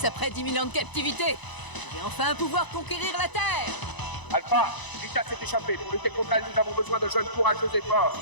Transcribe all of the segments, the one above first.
tous après 10 000 ans de captivité. Je vais enfin pouvoir conquérir la Terre. Alpha, Rita s'est échappée. Pour lutter contre elle, nous avons besoin de jeunes courageux et forts.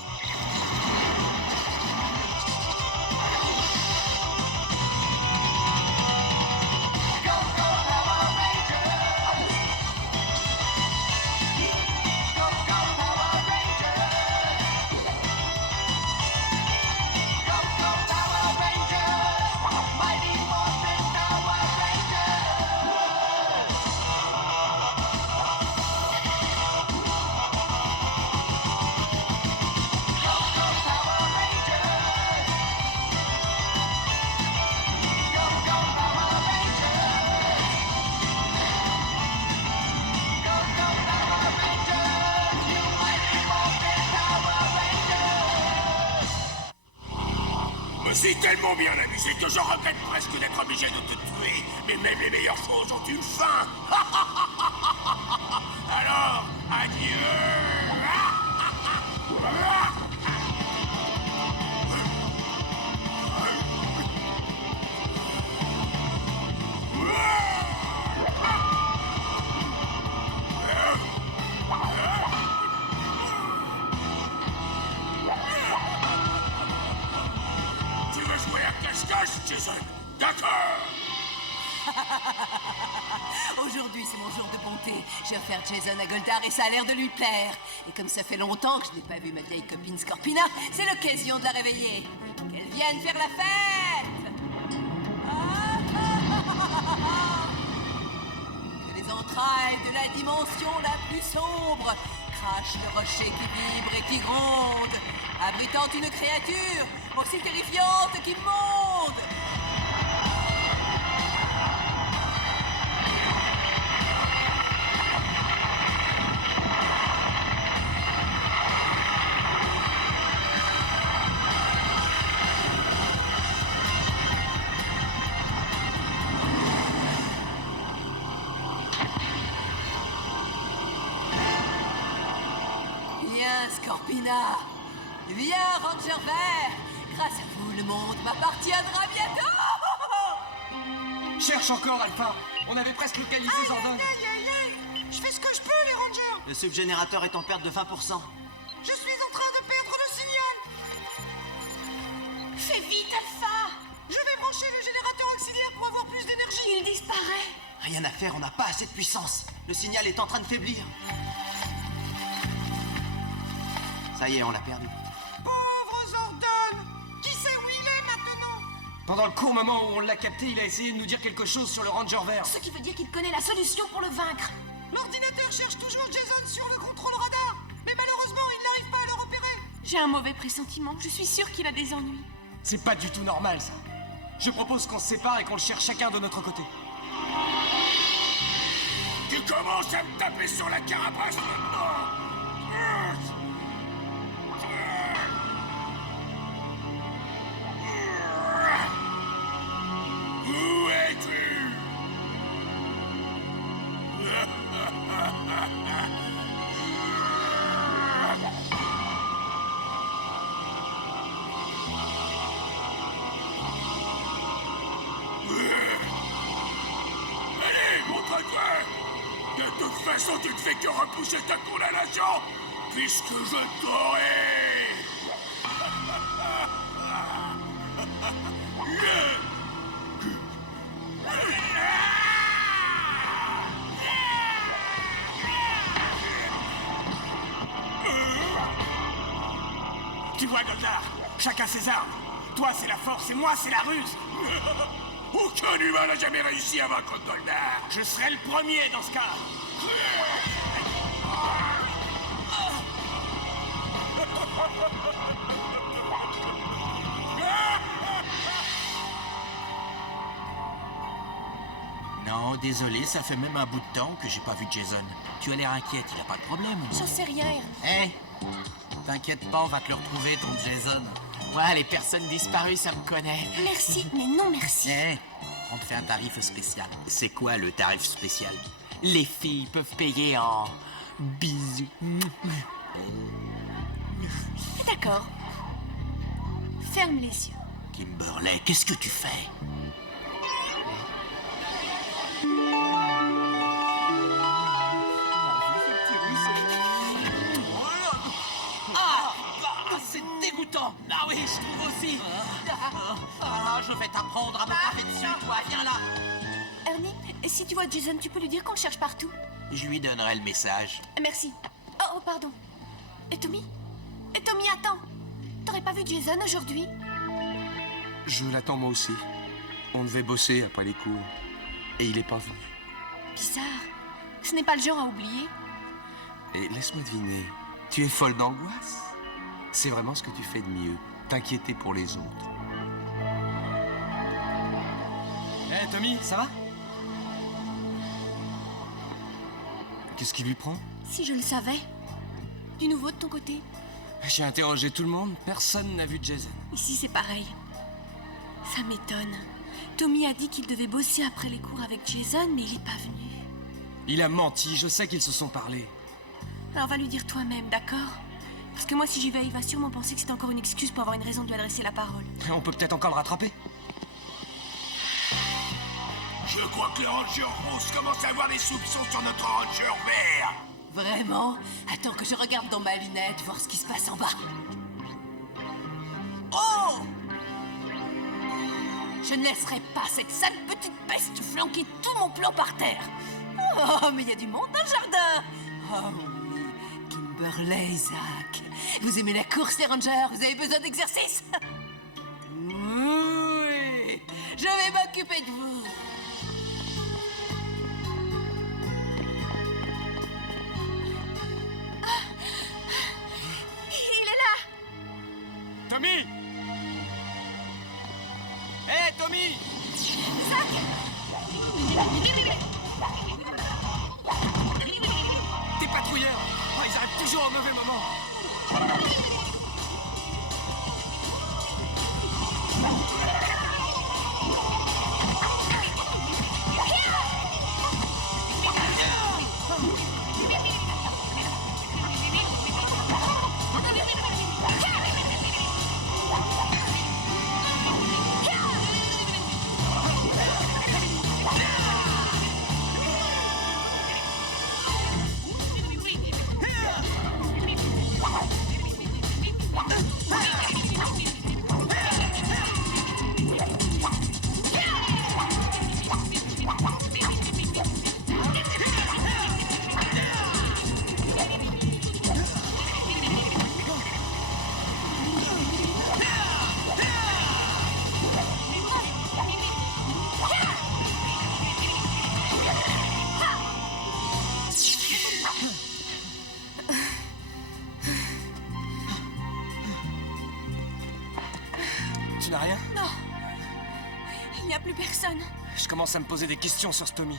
Je me suis tellement bien amusé que je regrette presque d'être obligé de te tuer. Mais même les meilleures choses ont une fin. Alors, adieu. Tu veux jouer à cache-cache, Jason? D'accord. Aujourd'hui, c'est mon jour de bonté. J'ai offert Jason à Goldar et ça a l'air de lui plaire. Et comme ça fait longtemps que je n'ai pas vu ma vieille copine Scorpina, c'est l'occasion de la réveiller. Qu'elle vienne faire la fête. Que les entrailles de la dimension la plus sombre crachent le rocher qui vibre et qui gronde, abritant une créature aussi terrifiante qu'immonde. Viens, Scorpina. Viens, Ranger Vert. Grâce à vous, le monde m'appartiendra bientôt. Cherche encore, Alpha. On avait presque localisé Zordon. Je fais ce que je peux, les Rangers. Le subgénérateur est en perte de 20%. Je suis en train de perdre le signal. Fais vite, Alpha. Je vais brancher le générateur auxiliaire pour avoir plus d'énergie. Il disparaît. Rien à faire, on n'a pas assez de puissance. Le signal est en train de faiblir. Ça y est, on l'a perdu. Pauvre Zordon. Qui sait où il est maintenant? Pendant le court moment où on l'a capté, il a essayé de nous dire quelque chose sur le Ranger vert. Ce qui veut dire qu'il connaît la solution pour le vaincre. L'ordinateur cherche toujours Jason sur le contrôle radar. Mais malheureusement, il n'arrive pas à le repérer. J'ai un mauvais pressentiment. Je suis sûre qu'il a des ennuis. C'est pas du tout normal, ça. Je propose qu'on se sépare et qu'on le cherche chacun de notre côté. Tu commences à me taper sur la carapace maintenant. Où es-tu? Allez, montre-toi! De toute façon, tu ne fais que repousser ta condamnation, puisque je t'aurai! Tu vois, Goldar, chacun ses armes. Toi, c'est la force et moi, c'est la ruse. Aucun humain n'a jamais réussi à vaincre Goldar. Je serai le premier dans ce cas. Non, désolé, ça fait même un bout de temps que j'ai pas vu Jason. Tu as l'air inquiète, il a pas de problème. J'en sais rien. Hé, t'inquiète pas, on va te le retrouver, ton Jason. Ouais, les personnes disparues, ça me connaît. Merci, mais non merci. Hé, on te fait un tarif spécial. C'est quoi le tarif spécial? Les filles peuvent payer en bisous. D'accord. Ferme les yeux. Kimberley, qu'est-ce que tu fais? C'est dégoûtant. Ah oui, je trouve aussi. Je vais t'apprendre à me taper dessus, toi. Viens là. Ernie, si tu vois Jason, tu peux lui dire qu'on le cherche partout. Je lui donnerai le message. Merci. Oh, pardon. Et Tommy? Attends. T'aurais pas vu Jason aujourd'hui? Je l'attends moi aussi. On devait bosser après les cours. Et il est pas venu. Bizarre. Ce n'est pas le genre à oublier. Et laisse-moi deviner, tu es folle d'angoisse? C'est vraiment ce que tu fais de mieux, t'inquiéter pour les autres. Hé, Tommy, ça va? Qu'est-ce qui lui prend? Si je le savais. Du nouveau de ton côté? J'ai interrogé tout le monde, personne n'a vu Jason. Ici, c'est pareil. Ça m'étonne. Tommy a dit qu'il devait bosser après les cours avec Jason, mais il est pas venu. Il a menti, je sais qu'ils se sont parlé. Alors va lui dire toi-même, d'accord? Parce que moi, si j'y vais, il va sûrement penser que c'est encore une excuse pour avoir une raison de lui adresser la parole. On peut peut-être encore le rattraper. Je crois que le ranger rose commence à avoir des soupçons sur notre ranger vert. Vraiment? Attends que je regarde dans ma lunette, voir ce qui se passe en bas. Oh! Je ne laisserai pas cette sale petite peste flanquer tout mon plan par terre. Oh, mais il y a du monde dans le jardin. Oh oui, Kimberley, Zach. Vous aimez la course, les rangers? Vous avez besoin d'exercice? Oui, je vais m'occuper de vous. Il est là! Tommy! Hé, Tommy! Tes patrouilleurs! Ils arrivent toujours au mauvais moment! Tu n'as rien? Non. Il n'y a plus personne. Je commence à me poser des questions sur ce Tommy.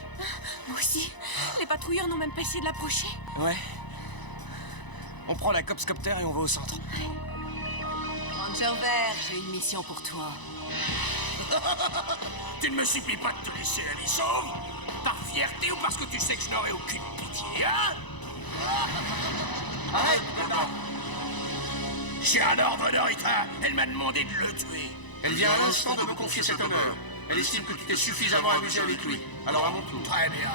Moi aussi. Les patrouilleurs n'ont même pas essayé de l'approcher. Ouais. On prend la copscopter et on va au centre. Ranger vert, j'ai une mission pour toi. Tu ne me supplies pas de te laisser aller sauve? Par fierté ou parce que tu sais que je n'aurai aucune pitié, hein? Arrête! J'ai un ordre de Rita. Elle m'a demandé de le tuer. Elle vient à l'instant de me confier cet honneur. Elle estime que tu t'es suffisamment amusé avec lui. Alors à mon tour. Très bien.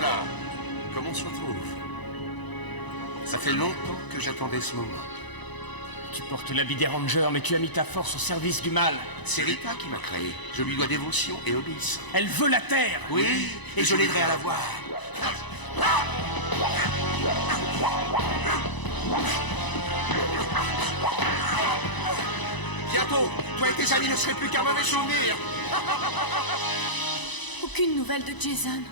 Là, comment on se retrouve? Ça fait longtemps que j'attendais ce moment. Tu portes l'habit des rangers, mais tu as mis ta force au service du mal. C'est Rita qui m'a créé. Je lui dois dévotion et obéissance. Elle veut la terre. Oui, et je l'aiderai à la voir. Bientôt, toi et tes amis ne serez plus qu'un mauvais souvenir. Aucune nouvelle de Jason.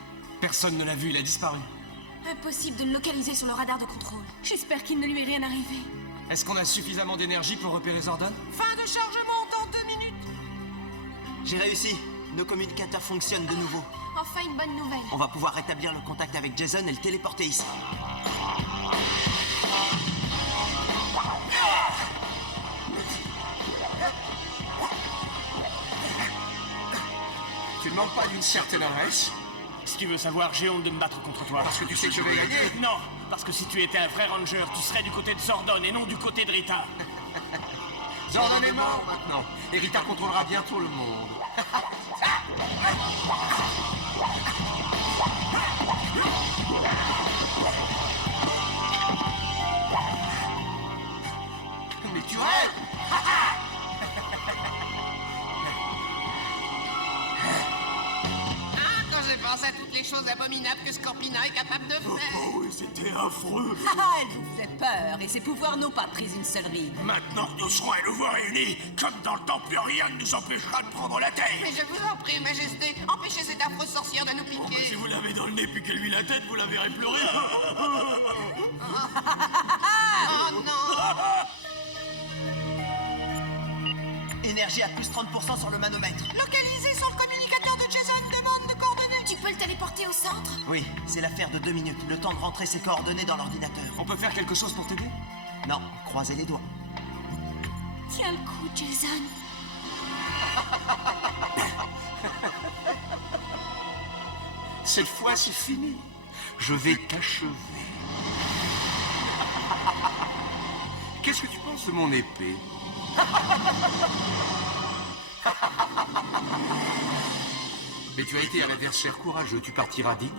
Personne ne l'a vu, il a disparu. Impossible de le localiser sur le radar de contrôle. J'espère qu'il ne lui est rien arrivé. Est-ce qu'on a suffisamment d'énergie pour repérer Zordon? Fin de chargement dans 2 minutes. J'ai réussi. Nos communicateurs fonctionnent de nouveau. Enfin une bonne nouvelle. On va pouvoir rétablir le contact avec Jason et le téléporter ici. Tu ne manques pas d'une certaine adresse? Si tu veux savoir, j'ai honte de me battre contre toi. Parce que tu sais que je vais gagner. Non, parce que si tu étais un vrai ranger, tu serais du côté de Zordon et non du côté de Rita. Zordon est mort maintenant. Et Rita contrôlera bientôt le monde. Mais tu rêves! Quand je pense à toutes les choses abominables que Scorpina est capable de faire. Oh oui, c'était affreux. Ah, elle vous fait peur, et ses pouvoirs n'ont pas pris une seule ride. Maintenant que nous serons à nouveau réunis, comme dans le temps, plus rien ne nous empêchera de prendre la tête. Mais je vous en prie, Majesté, empêchez cette affreuse sorcière de nous piquer. Si vous l'avez dans le nez, piquez-lui la tête, vous la verrez pleurer. Oh non! Énergie à plus 30% sur le manomètre. Localisé sur le communicateur de Jason, demande de coordonnées. Tu peux le téléporter au centre? Oui, c'est l'affaire de 2 minutes. Le temps de rentrer ses coordonnées dans l'ordinateur. On peut faire quelque chose pour t'aider? Non, croisez les doigts. Tiens le coup, Jason. Cette fois, c'est fini. Je vais t'achever. Qu'est-ce que tu penses de mon épée? Mais tu as été un adversaire courageux, tu partiras digne.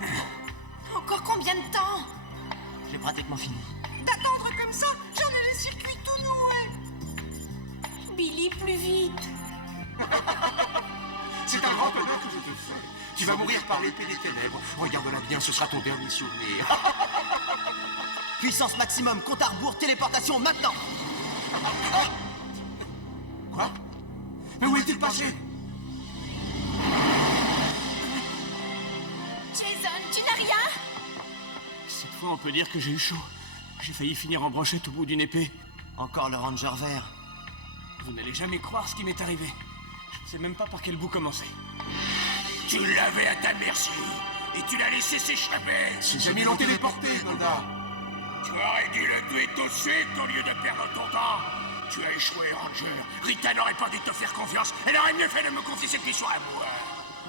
Encore combien de temps? J'ai pratiquement fini. D'attendre comme ça, j'en ai les circuits tout noués. Billy, plus vite. C'est un grand honneur que je te fais. Tu vas mourir par l'épée des ténèbres. Regarde-la bien, ce sera ton dernier souvenir. Puissance maximum, compte à rebours, téléportation, maintenant. Quoi? Mais où est-il passé? Jason, tu n'as rien? Cette fois, on peut dire que j'ai eu chaud. J'ai failli finir en brochette au bout d'une épée. Encore le ranger vert. Vous n'allez jamais croire ce qui m'est arrivé. Je ne sais même pas par quel bout commencer. Tu l'avais à ta merci, et tu l'as laissé s'échapper. Ses amis l'ont téléporté, Golda. Tu aurais dû le tuer tout de suite au lieu de perdre ton temps. Tu as échoué, Ranger. Rita n'aurait pas dû te faire confiance. Elle aurait mieux fait de me confier ses cuissons à moi.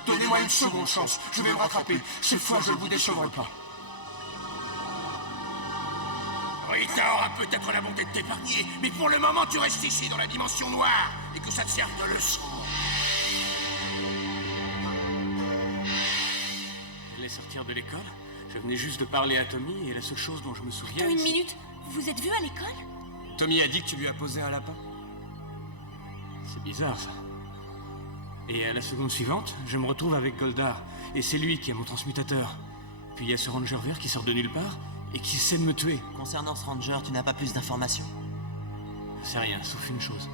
Donnez-moi une seconde chance. Je vais me rattraper. Cette fois, je ne vous décevrai pas. Rita aura peut-être la bonté de t'épargner, mais pour le moment, tu restes ici dans la dimension noire, et que ça te serve de leçon. Elle est sortir de l'école. Je venais juste de parler à Tommy, et la seule chose dont je me souviens... Une c'est- minute. Vous vous êtes vus à l'école? Tommy a dit que tu lui as posé un lapin. C'est bizarre, ça. Et à la seconde suivante, je me retrouve avec Goldar. Et c'est lui qui est mon transmutateur. Puis il y a ce ranger vert qui sort de nulle part et qui essaie de me tuer. Concernant ce ranger, tu n'as pas plus d'informations? Je sais rien, sauf une chose.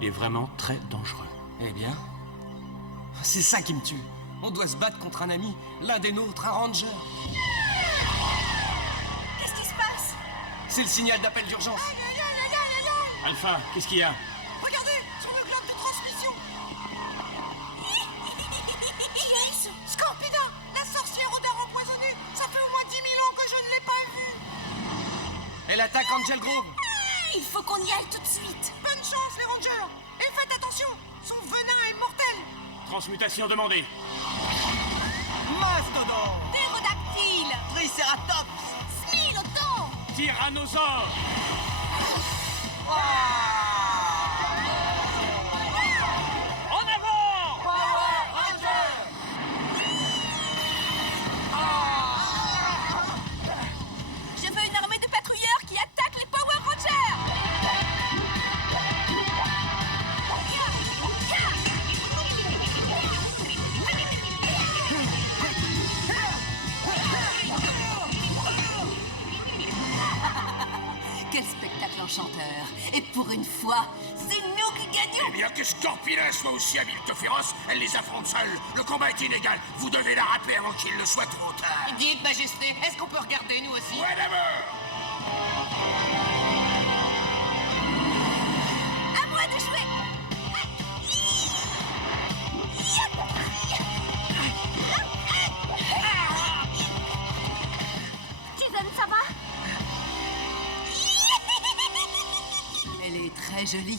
Il est vraiment très dangereux. Eh bien, c'est ça qui me tue. On doit se battre contre un ami, l'un des nôtres, un ranger. Qu'est-ce qui se passe? C'est le signal d'appel d'urgence. Aïe, aïe, aïe, aïe, aïe, aïe. Alpha, qu'est-ce qu'il y a? Regardez, sur le globe de transmission. Qui est-ce? Scorpina, la sorcière au dard empoisonné. Ça fait au moins 10 000 ans que je ne l'ai pas vue. Elle attaque Angel Grove. Il faut qu'on y aille tout de suite. Bonne chance, les rangers. Et faites attention, son venin est mortel. Transmutation demandée. Mastodon. Ptérodactyle. Triceratops. Smilodon. Tyrannosaure. En avant! Je veux une armée de patrouilleurs qui attaquent les Power Rangers. Quel spectacle enchanteur. Et pour une fois, c'est nous qui gagnons. Eh bien que Scorpina soit aussi habile que féroce, elle les affronte seule. Le combat est inégal. Vous devez la rappeler avant qu'il ne soit trop tard. Dites, Majesté, est-ce qu'on peut regarder, nous aussi? Ouais, d'abord. À moi de jouer. Jason, ça va? Elle est très jolie.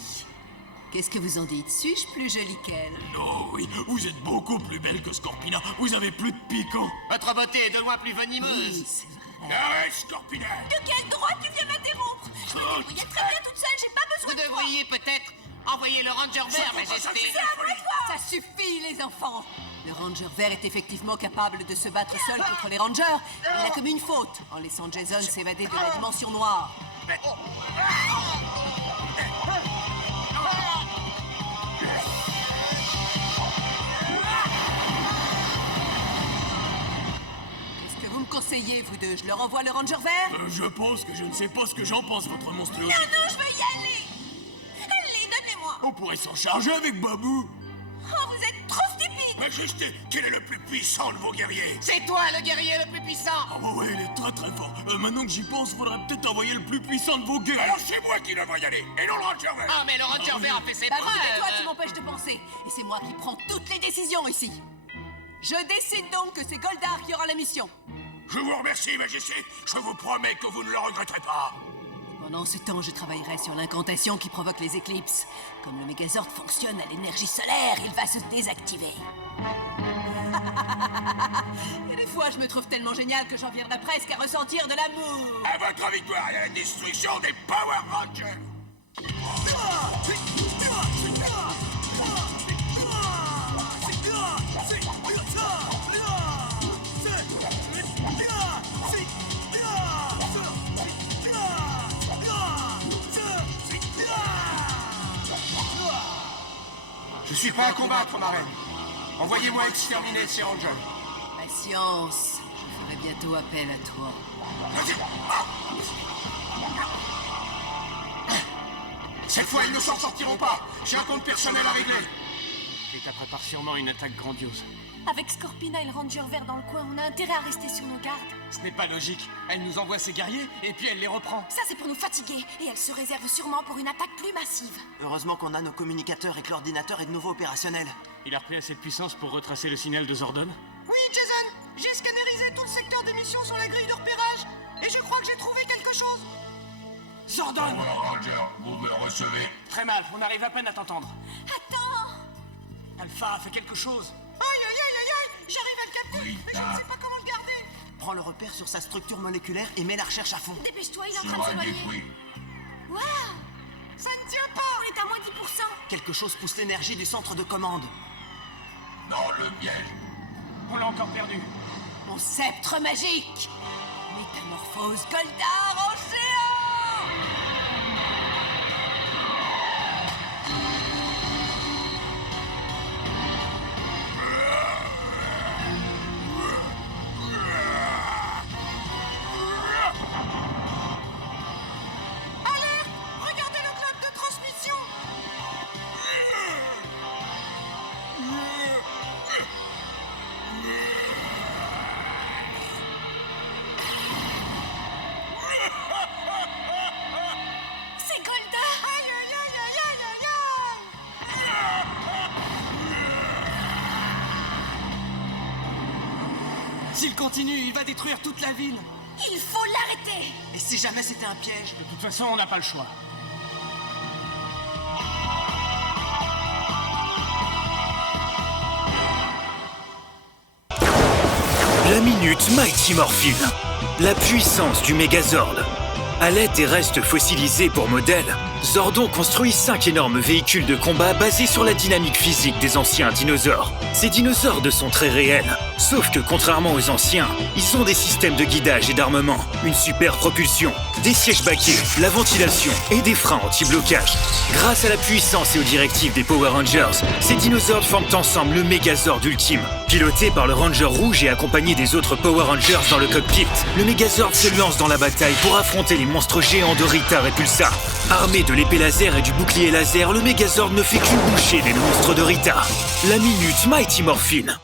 Qu'est-ce que vous en dites? Suis-je plus jolie qu'elle? Oh oui, vous êtes beaucoup plus belle que Scorpina. Vous avez plus de piquant. Votre beauté est de loin plus venimeuse. Oui, c'est vrai. Arrête, Scorpina. De quel droit tu viens m'interrompre? Je me débrouillais très bien toute seule j'ai pas besoin Vous de toi. devriez peut-être envoyer le Ranger vert, Majesté. Ça suffit, les enfants. Le Ranger vert est effectivement capable de se battre seul contre les Rangers. Il a commis une faute en laissant Jason s'évader de la dimension noire. Qu'est-ce que vous me conseillez, vous deux? Je leur envoie le Ranger vert? Je pense que je ne sais pas ce que j'en pense, votre monstruosité. Non, je veux y aller. Allez, donnez-moi. On pourrait s'en charger avec Babou. Oh, vous êtes trop stupide. Majesté, quel est le plus puissant de vos guerriers? C'est toi le guerrier le plus puissant. Ah bah ouais, il est très très fort. Maintenant que j'y pense, faudrait peut-être envoyer le plus puissant de vos guerriers. Alors c'est moi qui devrais y aller, et non le Ranger vert. Ah, mais le Ranger vert a fait ses Bah, c'est toi preuves. qui m'empêche de penser. Et c'est moi qui prends toutes les décisions ici. Je décide donc que c'est Goldar qui aura la mission. Je vous remercie, Majesté. Je vous promets que vous ne le regretterez pas. Pendant ce temps, je travaillerai sur l'incantation qui provoque les éclipses. Comme le Megazord fonctionne à l'énergie solaire, il va se désactiver. Et des fois, je me trouve tellement génial que j'en viendrai presque à ressentir de l'amour. À votre victoire et à la destruction des Power Rangers. Je suis prêt à combattre, ma reine. Envoyez-moi exterminer ces Rangers. Patience, je ferai bientôt appel à toi. Cette fois, ils ne s'en sortiront pas. J'ai un compte personnel à régler. Rita prépare sûrement une attaque grandiose. Avec Scorpina et le Ranger vert dans le coin, on a intérêt à rester sur nos gardes. Ce n'est pas logique. Elle nous envoie ses guerriers et puis elle les reprend. Ça, c'est pour nous fatiguer. Et elle se réserve sûrement pour une attaque plus massive. Heureusement qu'on a nos communicateurs et que l'ordinateur est de nouveau opérationnel. Il a repris assez de puissance pour retracer le signal de Zordon? Oui, Jason, j'ai scannérisé tout le secteur de mission sur la grille de repérage. Et je crois que j'ai trouvé quelque chose. Zordon! Ranger, vous me recevez. Très mal, on arrive à peine à t'entendre. Attends. Alpha, fais quelque chose. Aïe, aïe, aïe, aïe, aïe. J'arrive à le capter, mais je ne sais pas comment le garder. Prends le repère sur sa structure moléculaire et mets la recherche à fond. Dépêche-toi, il est en train de s'éloigner. Waouh. Ça ne tient pas. On est à moins 10%. Quelque chose pousse l'énergie du centre de commande. Dans le piège. On l'a encore perdu. Mon sceptre magique! Métamorphose Goldar en géant! Alerte! Regardez le globe de transmission. C'est Goldar. Aïe, aïe, aïe, aïe, aïe, aïe, aïe. S'il continue, il va détruire toute la ville. Il faut l'arrêter. Et si jamais c'était un piège? De toute façon, on n'a pas le choix. La minute Mighty Morphin. La puissance du Megazord. À l'aide des restes fossilisés pour modèle, Zordon construit 5 énormes véhicules de combat basés sur la dynamique physique des anciens dinosaures. Ces dinosaures sont très réels, sauf que contrairement aux anciens, ils ont des systèmes de guidage et d'armement, une super propulsion, des sièges baquets, la ventilation et des freins anti-blocage. Grâce à la puissance et aux directives des Power Rangers, ces dinosaures forment ensemble le Megazord ultime. Piloté par le Ranger rouge et accompagné des autres Power Rangers dans le cockpit, le Megazord se lance dans la bataille pour affronter les monstres géants de Rita Repulsa. Armé de l'épée laser et du bouclier laser, le Megazord ne fait qu'une bouchée des monstres de Rita. La minute Mighty Morphin.